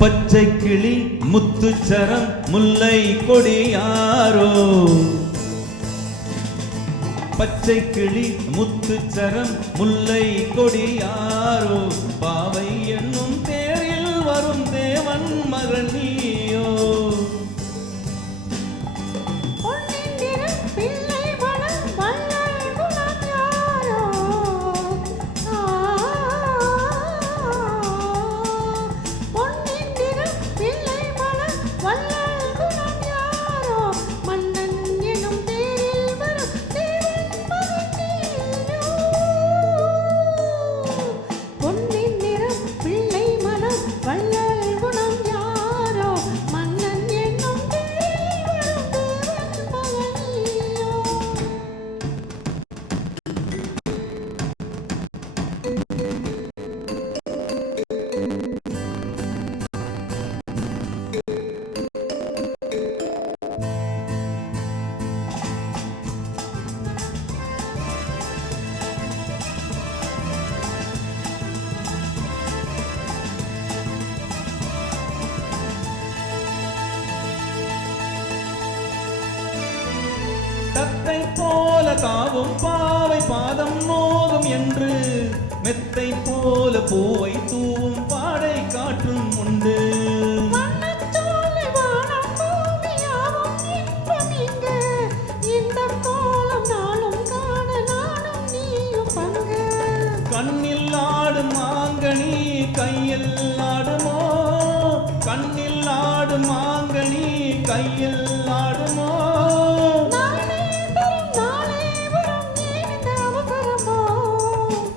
பச்சை கிளி முத்துச்சரம் முல்லை கொடியாரோ பச்சை கிளி முத்துச்சரம் முல்லை கொடியாரோ பாவை என்னும் தேரில் வரும் தேவன் மகள் நீயோ தத்தை போல தாவும் பாவை பாதம் மோகம் என்று மெத்தை போல பூவை தூவும் பாடை காற்றும் உண்டு கண்ணில் ஆடும் மாங்கனி கையில் ஆடுமோ கண்ணில் ஆடும் மாங்கனி கையில் ஆடுமோ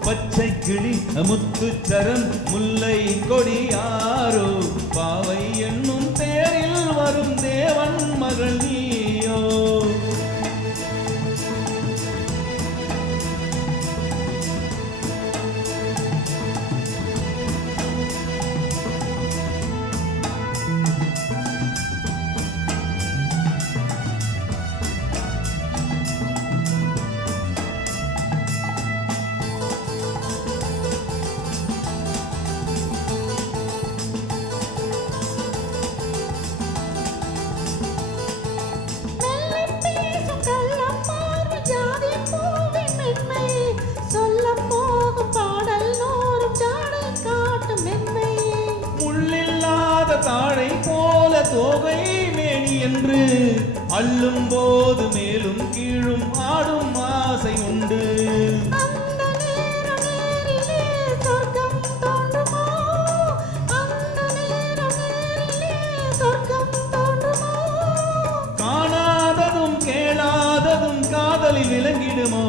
பச்சை கிளி முத்துச்சரம் முல்லை கொடியாரோ பாவை என்னும் தேரில் வரும் தேவன் மகள் நீயோ தாழை போல தோகை மேனி என்று அள்ளும் போது மேலும் கீழும் ஆடும் ஆசை உண்டு காணாததும் கேளாததும் காதலில் விளங்கிடுமோ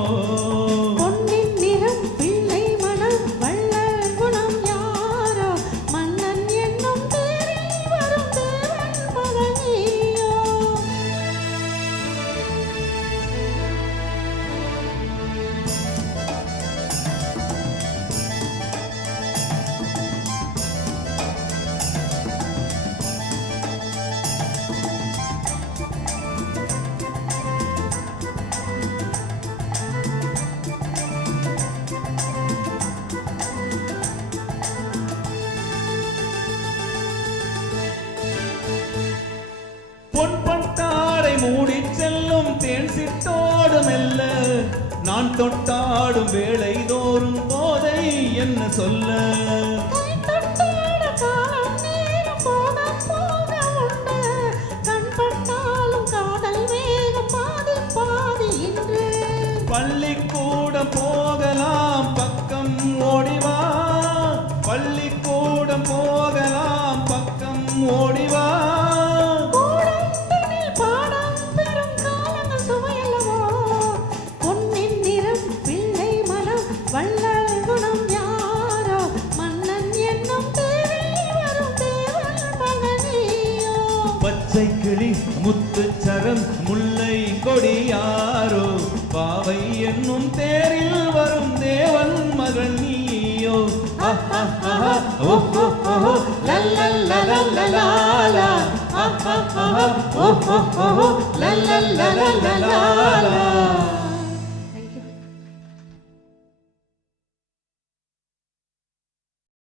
பொன்பட்டாடை மூடி செல்லும் தேன் சிட்டோடு மெல்ல நான் தொட்டாடும் வேளை தோறும் போதை என்ன சொல்ல பள்ளிக்கூடம் போகலாம் பக்கம் ஓடிவா பள்ளிக்கூடம் போகலாம் பக்கம் ஓடிவா பச்சை கிளி முத்துச்சரம் முல்லை கொடியாரோ பாவை என்னும் தேரில் வரும் தேவன் மகள் நீயோ லல்லல்லலல்லலா